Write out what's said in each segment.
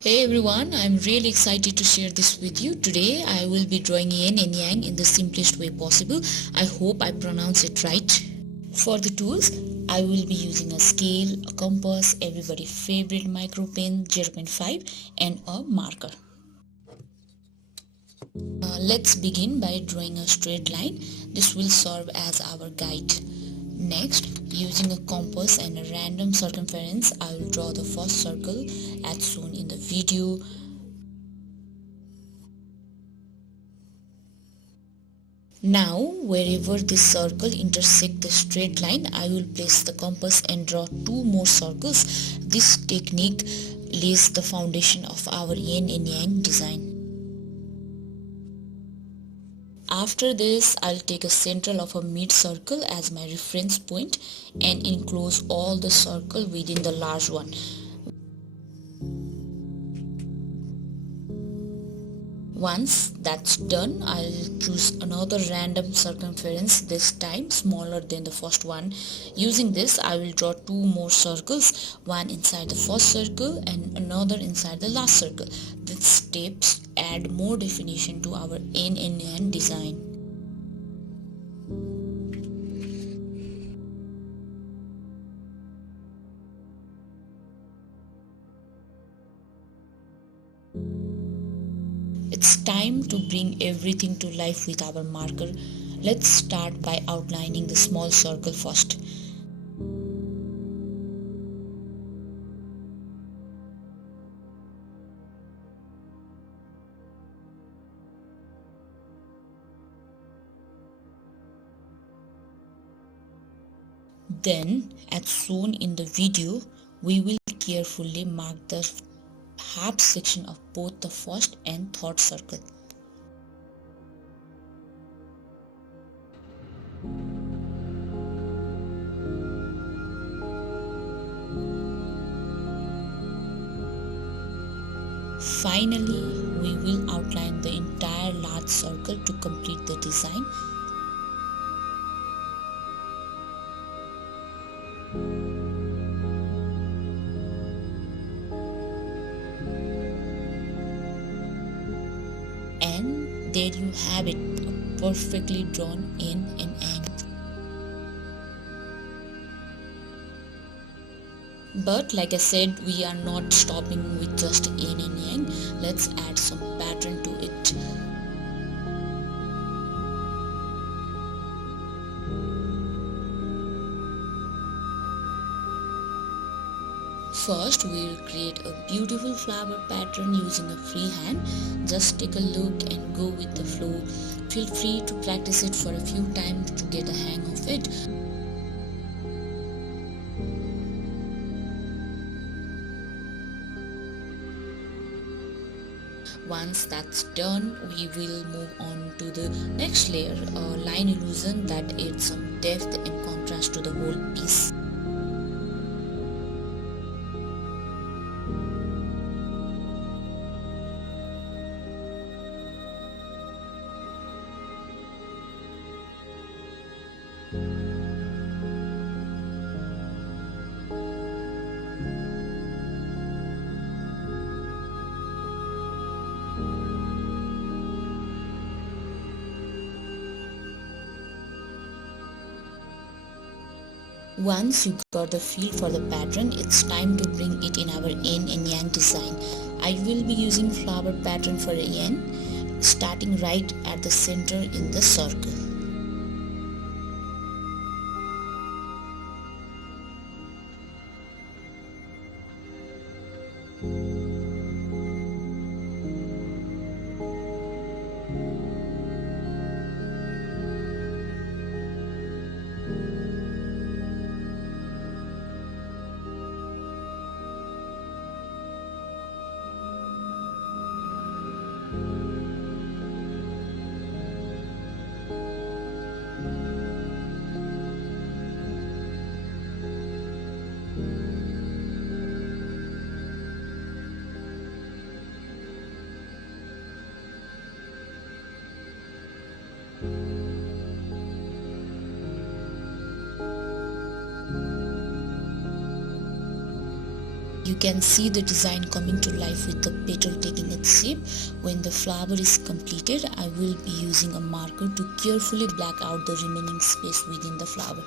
Hey everyone, I'm really excited to share this with you. Today I will be drawing Yin and Yang in the simplest way possible. I hope I pronounce it right. For the tools, I will be using a scale, a compass, everybody's favorite micro pen 0.5 and a marker. Let's begin by drawing a straight line. This will serve as our guide. Next, using a compass and a random circumference, I will draw the first circle as shown in the video. Now, wherever this circle intersects the straight line, I will place the compass and draw two more circles. This technique lays the foundation of our Yin and Yang design. After this, I'll take a central of a mid circle as my reference point and enclose all the circle within the large one. Once that's done, I'll choose another random circumference, this time smaller than the first one. Using this, I will draw two more circles, one inside the first circle and another inside the last circle. These steps add more definition to our Yin and Yang design. It's time to bring everything to life with our marker. Let's start by outlining the small circle first. Then, as shown in the video, we will carefully mark the half section of both the first and third circle. Finally, we will outline the entire large circle to complete the design. And there you have it, a perfectly drawn Yin and Yang. But like I said, we are not stopping with just Yin and Yang. Let's add some pattern to it. First, we will create a beautiful flower pattern using a free hand. Just take a look and go with the flow. Feel free to practice it for a few times to get a hang of it. Once that's done, we will move on to the next layer, a line illusion that adds some depth and contrast to the whole piece. Once you got the feel for the pattern, it's time to bring it in our Yin and Yang design. I will be using flower pattern for a Yin, starting right at the center in the circle. can see the design coming to life with the petal taking its shape. When the flower is completed, I will be using a marker to carefully black out the remaining space within the flower.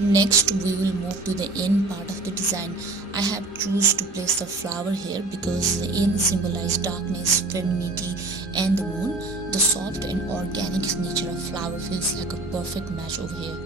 Next, we will move to the end part of the design. I have choose to place the flower here because the end symbolizes darkness, femininity and the moon. The soft and organic nature of flower feels like a perfect match over here.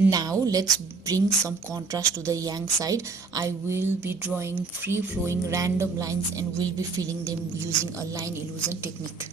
Now let's bring some contrast to the yang side. I will be drawing free flowing random lines and will be filling them using a line illusion technique.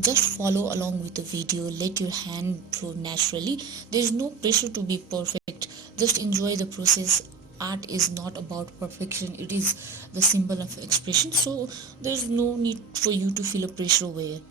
Just follow along with the video, let your hand flow naturally. There is no pressure to be perfect, just enjoy the process. Art is not about perfection, it is the symbol of expression, so there is no need for you to feel a pressure over it.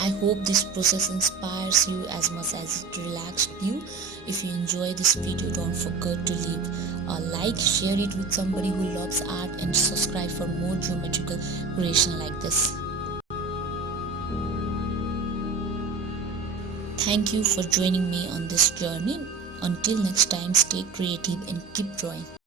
I hope this process inspires you as much as it relaxed you. If you enjoy this video, don't forget to leave a like, share it with somebody who loves art, and subscribe for more geometrical creation like this. Thank you for joining me on this journey. Until next time, stay creative and keep drawing.